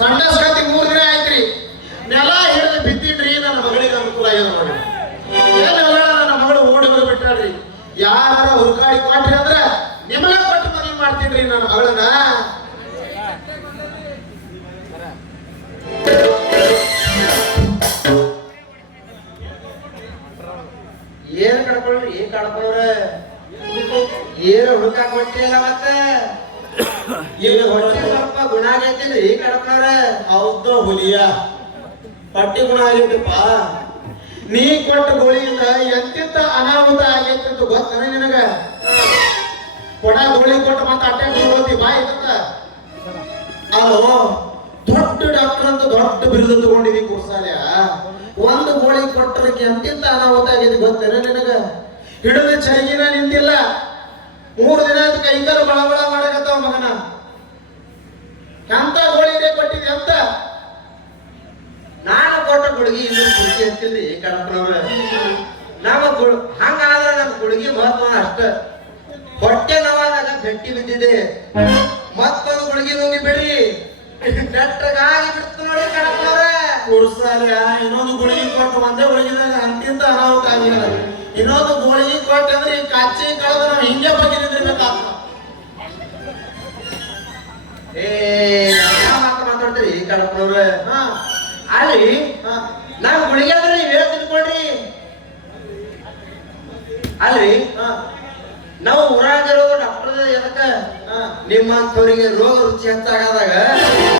ಸಂಡಸ್ಕತಿ 3 ದಿನ ಆಯ್ತ್ರಿ. ನೆಲ ಹಿಡಿದು ಬಿದ್ದಿನ್ರಿ. ನನ್ನ ಮಗಳಿಗೆ ಅನುಕೂಲ ಆಗ್ಯದ ನೋಡಿ. ಏನೆಲ್ಲ ನನ್ನ ಮಗಳು ಓಡಿ ಹೋಗ್ಬಿಟ್ಟಾಳ್ರಿ. ಯಾರ ಹುರ್ಕಾಡಿ ಕೊಟ್ರಿ ಅಂದ್ರ ನಿಮಗ ಕೊಟ್ಟು ಮದುವೆ ಮಾಡ್ತೀನ್ರಿ ನನ್ನ ಮಗಳನ್ನ. ಏನ್ ಕಡ್ಕೊಳ್ರಿ ಕಡ್ಕೊಳ್ರ ಏನು ಹುಡುಕಾಕ್ ಹೊಟ್ಟಿಲ್ಲ ಮತ್ತೆ ಈಗ ಹೊಟ್ಟೆ ಸ್ವಲ್ಪ ಗುಣ ಆಗೈತಿಲ್ರಿ ಕಡ್ಕೊಳ್ರ. ಹೌದು ಹುಲಿಯ ಪಟ್ಟಿ ಗುಣ ಆಗೈತಿಪ್ಪ. ನೀ ಕೊಟ್ಟ ಗೋಳಿಯಿಂದ ಎಂತಿಂತ ಅನಾಹುತ ಆಗೈತಿ ಅಂತ ಗೊತ್ತನ ನಿನಗ? ಕೊಡ ಗೋಳಿ ಕೊಟ್ಟು ಮತ್ತೆ ಅಟ್ಟೆ ಹೋಗ್ತಿ ಬಾಯಿ ಅಲೋ ದೊಡ್ಡ ಡಾಕ್ಟರ್ ಅಂತ ದೊಡ್ಡ ಬಿರುದು ತಗೊಂಡಿದಿ ಕುರ್ಸಾಲ್ಯ. ಒಂದು ಗೋಳಿ ಕೊಟ್ಟರಕ್ಕೆ ಎಂತಿಂತ ಅನಾಹುತ ಆಗೈತಿ ಗೊತ್ತೇನ ನಿನಗ? ಹಿಡಿದು ಚರಿಗಿನ ನಿಂತಿಲ್ಲ. 3 ದಿನ ಕೈಕಾಲು ಬಳಬಳ ಮಾಡಕತ್ತಾವ ಮಗನ. ಎಂತ ಗೋಳಿಗೆ ಕೊಟ್ಟಿದ್ದೆ ಅಂತ? ನಾನು ಕೊಟ್ಟ ಗುಡುಗಿ ಇನ್ನು ಕುಡುಗಿ ಅಂತಿಲ್ರಿ ಕಣಪ್ಪನವ್ರ. ನಮ್ಮ ಹಂಗಾದ್ರೆ ನಮ್ಮ ಗುಡುಗಿ ಮಹತ್ವ ಅಷ್ಟ. ಹೊಟ್ಟೆ ನೋವಾದಾಗ ಗಟ್ಟಿ ಬಿದ್ದಿದೆ. ಮತ್ತೊಂದು ಗುಡುಗಿ ನುಂಗಿ ಬಿಡಿ ನೆಟ್ಟಗಾಗಿ ಬಿಡ್ತು ನೋಡಿ ಕಣಪ್ಪನವ್ರ. ಕುರ್ಸಾಲ್ಯ ಇನ್ನೊಂದು ಗುಳಿಗೆ ಕೊಟ್ಟು ಒಂದೇ ಗುಳಿಗಿದಾಗ ಅಂತಿಂತ ಅನಾಹುತ ಆಗಿಲ್ಲ. ಇನ್ನೊಂದು ಗೋಳಿಗೆ ಕೊಟ್ಟು ಅಂದ್ರೆ ಈ ಕಚ್ಚಿ ಕಳೆದ ನಾವು ಹಿಂಗೆ ಬಗೆದಿರ್ಬೇಕಾಗ್ತ. ಮಾತಾಡ್ತೀರಿ ಕಣಪ್ಪನವ್ರ. ಅಲ್ಲಿ ನಾವು ಗುಳಿಗೆ ಅಂದ್ರೆ ನೀವ್ ಹೇಳ ತಿಳ್ಕೊಳ್ರಿ. ಅಲ್ರಿ ನಾವು ಊರಾಗಿರೋ ಡಾಕ್ಟರ್ ಎದಕ್ಕ ನಿಮ್ಮಂಥವ್ರಿಗೆ ರೋಗ ರುಚಿ ಹೆಚ್ಚಾಗದಾಗ